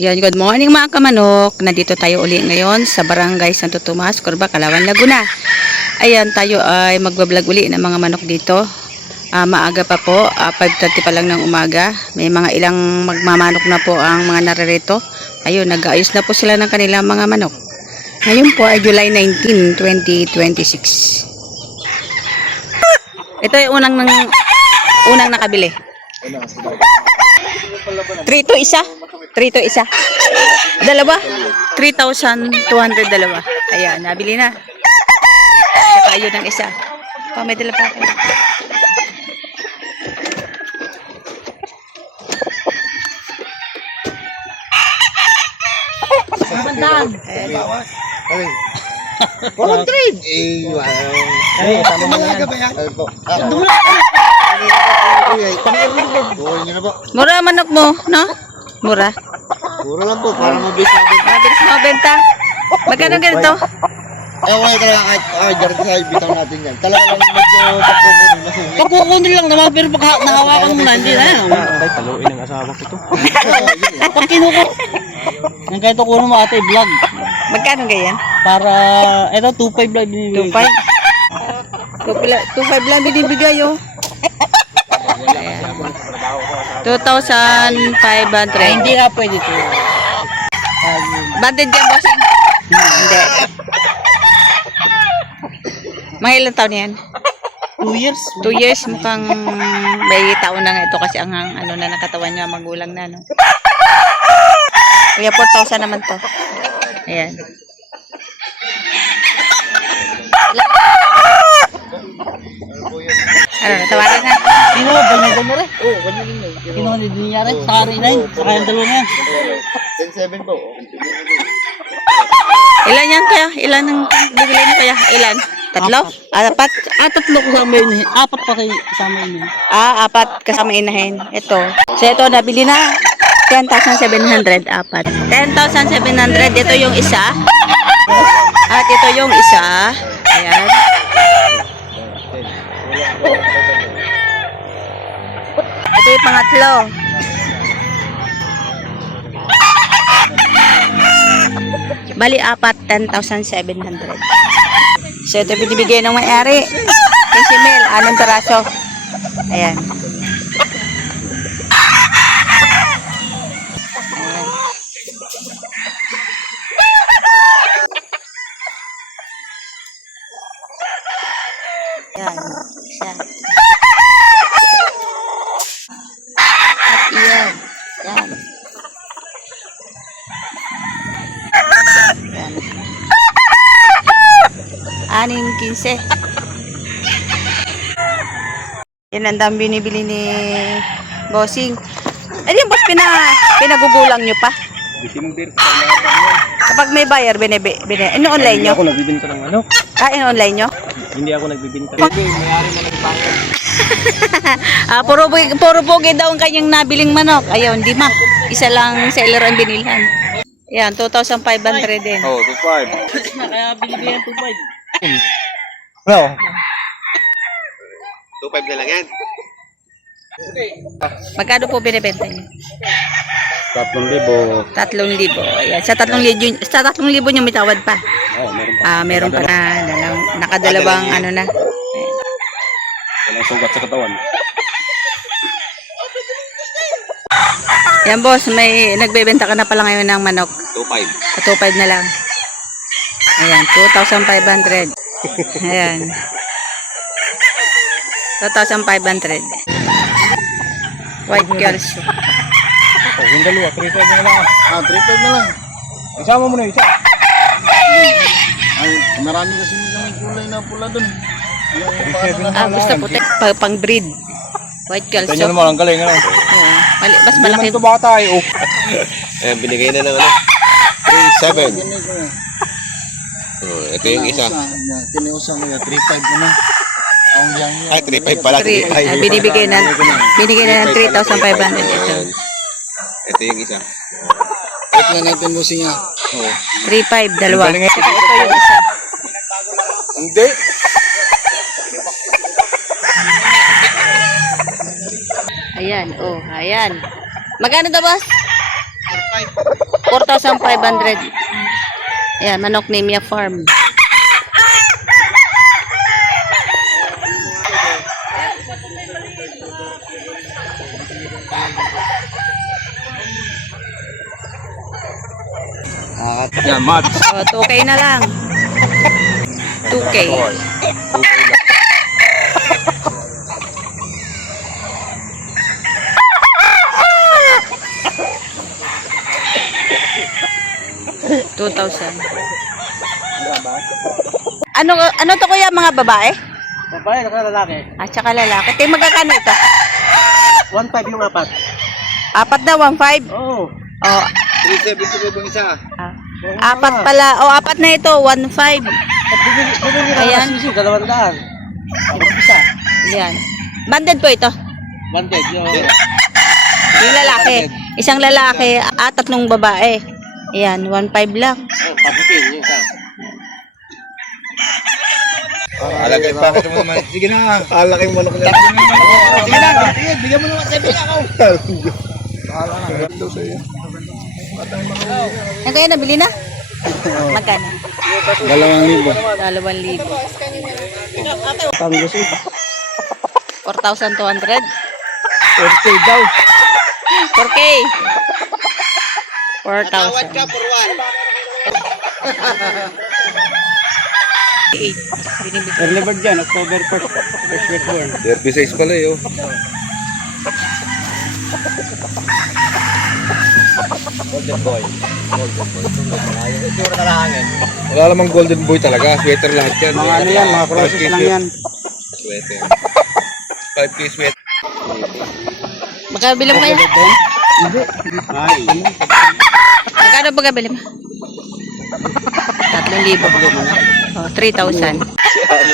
Yan, good morning mga kamanok. Nandito tayo uli ngayon sa Barangay Santo Tomas, Corba, Calauan, Laguna. Ayan, tayo ay magbablog uli ng mga manok dito. Maaga pa po, 5:30 pa lang ng umaga. May mga ilang magmamanok na po ang mga naririto. Ayun, nag-aayos na po sila ng kanilang mga manok. Ngayon po ay July 19, 2026. Ito ay unang nakabili. 3 to isa. Dalawa. 3,200 dalawa. Ayan, nabili na. Saka yun ang isa. May dala pa ako. Walang trade. Tama mo yan. Mura manok mo, no? Mura. Mura lang po, para mabilis natin. Mabilis mo benta. Magkano ganito? Okay talaga kahit dyan sa bitaw natin yan. Talaga lang medyo pagkukunin, masungit. Pagkukunin lang naman, pero pag nahawakan mo na, hindi na yan. Ay, taluin ang asawa ko to. Pag kinuko, yung kahit kuno mo ate, vlog. Magkano ganyan? Para, eto, 2.5 lang binibigay. 2.5 lang binibigay, oh. 2,500. Ay, hindi nga pwede ito. Banded yan, bossing? Hindi. Mga ilang taon yan? 2 years. 2 years, mukhang may taon na nga ito kasi ang ano na nakatawan niya, magulang na, no? Kaya 4,000 naman to. Ayan. Ano, natawaran na? Sino, banyagan mo rin? Oo, banyagan mo. Sino, hindi niya rin? Saka rin na yun. Saka yung dalawa yan. 10-7 po. Ilan yan kaya? Ilan ang bibili niyo kaya? Ilan? Tatlo? Apat? Tatlo kasama yun eh. Apat pa kayo kasama yun. Apat kasama inahin. Ito. So ito, nabili na. 10,700, apat. 10,700. Ito yung isa. At ito yung isa. Ayan. Ito yung pangatlo. Bali, apat. 10,700. So ito binibigay ng may-ari. Kay si Mel, 6 peraso. Ayan. Yan, siya. At iyan. Yan. Yan. 6-15. Yan ang dami binibili ni Bossing. Ay, yung boss, pinagugulang nyo pa. Kapag may buyer, online nyo? Hindi ako nagbibinta ng ano. Online nyo? Hindi ako nagbibinta. May-ari na nagpapay. Puro pogi daw ang kanyang nabiling manok. Ayaw, hindi ma. Isa lang seller ang binilhan. Yan, 2,500 din. Oh, 2.5. Kaya binibigyan 2.5. No. 2.5 na lang yan. Magkano po binibenta niyo? 3,000. 3,000. Ayan, sa 3,000 nyo may tawad pa. Oh, meron pa. Meron pa na nakadalawang ano na. Walang sugat sa katawan. Yan boss, may nagbebenta ka na pala ngayon ng manok. 2.5. Sa 2,500 na lang. Ayan, 2,500. Ayan. 2,500. White girls. Oh, yung dalawa, 3.5 na lang. 3.5 na lang. Isama mo na isa. Ay, marami kasi nilang kulay na pula dun. Gusto puti. Pang breed. White girls. Ito nyo naman, ang galing. Ano? Mas malaki. Ito bata ay, oh. Ayan, binigay na ng 3.7. Ito yung isa. Tinuusan mo yan, 3.5 mo na. Ay, 3.5 pala. Binibigay na ng 3,500 ito. Ito yung isa. Ito na natin mo siya. 3,500, dalawa. Galing nga. Ito yung isa. Hindi. Ayan, oh, ayan. Magkano daw, boss? 4,500. Ayan, manok ni Mia Farm. Yan, Mads. O, 2K na lang. 2K. $2,000. Ano to kuya, mga babae? Babae, lalaki. At saka lalaki. Tayo magkakano ito? 1.5 yung apat. Apat na, 1.5? Oo. Oh, 370 yung isa. apat pala. O, apat na ito, 1.5. Bumili ka Ayan. ng sisi, 200. Isa. Yan. Banded po ito. 1.5 yung... Yung lalaki. Isang lalaki at tatlong babae. Ayan, 1.5 lang. Oh, paputin yung isa. Alagay pa ako naman. Sige na. Alagay yung manok niya. Sige na. Sige, bigyan mo naman. Sabi ako. Bahala na. Ganda sa'yo. Yan kaya nabili na? Magkano? 2,000. 2,000. Tanggos eh. 4,200. 4K daw. 4K. 4,000. for one. 8. Binibig ko. Early bird dyan, October 1st. First week born. Derby size pala eh, oh. Golden boy. Itsura na lahangin. Wala namang golden boy talaga. Sweater lahat yan. Mga ano yan, mga crosses lang yan. Sweater. 5K sweater. Magkabili mo kaya? Ay. Magkano pagkabili mo? 3,000. Oh, 3,000. Ano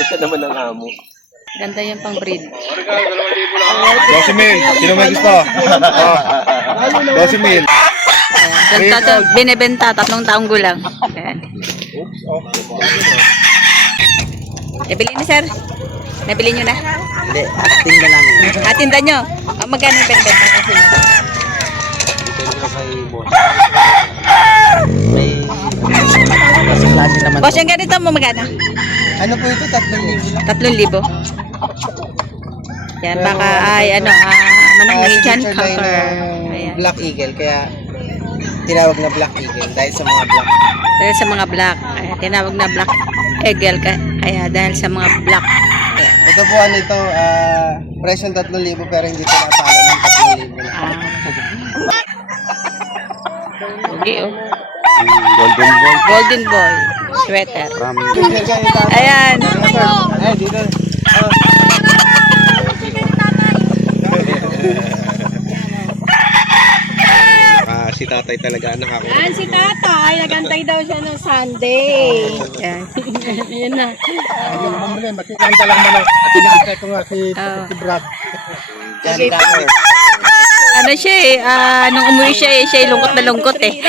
siya naman ang amo. Ganda yung pang breed. 12 mil. Sino may gusto? 12 mil. Ayan. Ganda to. Binibenta. 3 taong gulang. Ayan. Nabili na sir? Nabili nyo na? Hindi, tingnan namin. Atinda nyo? Oh, magkano yung benta? Depende na kay boss. May klase naman. Boss, yung ganito mo magkano? Ano po ito? 3,000 lang. 3,000. Yan, baka ay ano, manang Asian conquer. Ayan. Black Eagle, kaya tinawag na Black Eagle dahil sa mga black. Dahil sa mga black. Kaya tinawag na black eagle. Kaya dahil sa mga black. Ayan. Ito po ano ito, presyo 3,000 pero hindi tinatalo ng 3,000. Ah. Okay, oh. Golden boy. Golden boy. Sweater. From... Ayan. Ay, dito. Si tatay talaga anak ako. Si tatay, nagantay daw siya ng Sunday. Ayan. Ayan na. Makikanta lang man ang tinatay ko nga si Brad. Ganda. Ano siya nung umuwi siya siya lungkot na lungkot eh.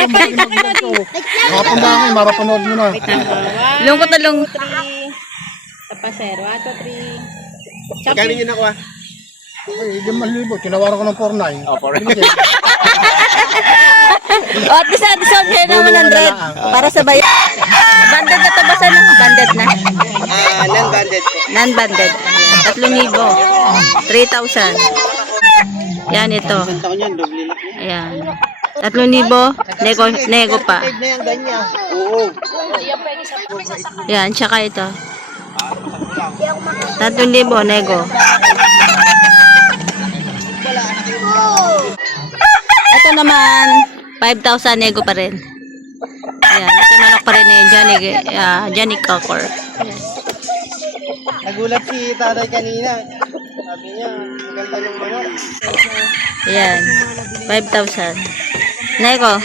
Mapunda ako, mapapanood mo na. Lungkot na lungkot. Tapasero, 1, 2, 3. Kaya niyo nakuha? Ay, 5,000. Tinawaran ko ng 4,900. Oh, for O, at least discount kayo ng 100 para sa bayan. Banded na to ba sa banded na? Non-banded po. Non-banded. 3,000. 3,000. Yan ito. Taon yan, doble lang. Ayan. 3,000. Nego pa. Na yan, ganyan. Oo. Yan, tsaka ito. 3,000 nego. Ito naman 5,000 nego pa rin. Ayan, ito manok pa rin ni Johnny Cocker. Nagulat si tatay kanina. Sabi niya, maganda yung manok. Ayan, 5,000. Nego.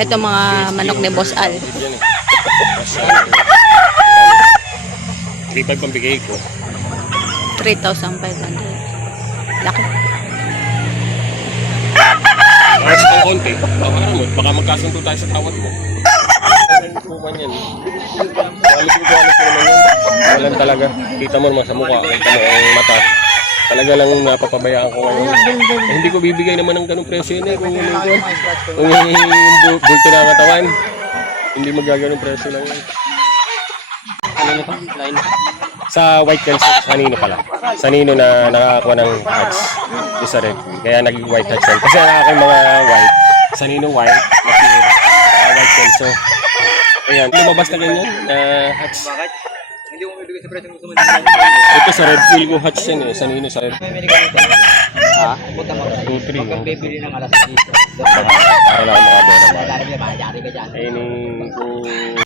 Ito mga manok ni Boss Al. 3,500 pambigay ko. 3,500. Laki. Mas pang konti. Baka magkasundo tayo sa tawad mo. Quality naman yan. Walang talaga. Kita mo naman sa mukha. Kita mo ang mata. Talaga lang napapabayaan ko ngayon. Hindi ko bibigay naman ng ganung presyo yun eh. Kung yung bulto na katawan, hindi magaganong presyo lang yun. Ano na to? Line? Sa white Kelso, Sanino pala. Sanino na nakakuha ng hatch. Yung sa red. Kaya naging white hatch yan. Kasi ang aking mga white, Sanino white, na pure, white Kelso. Ayan, lumabas na ganyan, hatch. Bakit? Hindi mo bibigay sa presyo mo sa Ito sa red, feel ko hatch yan eh. Sanino sa red. Ha? Punta mo. 2-3. Huwag kang bibili ng alas 10. Para lang makabera. Dami na, mayari ka dyan. Ayun yung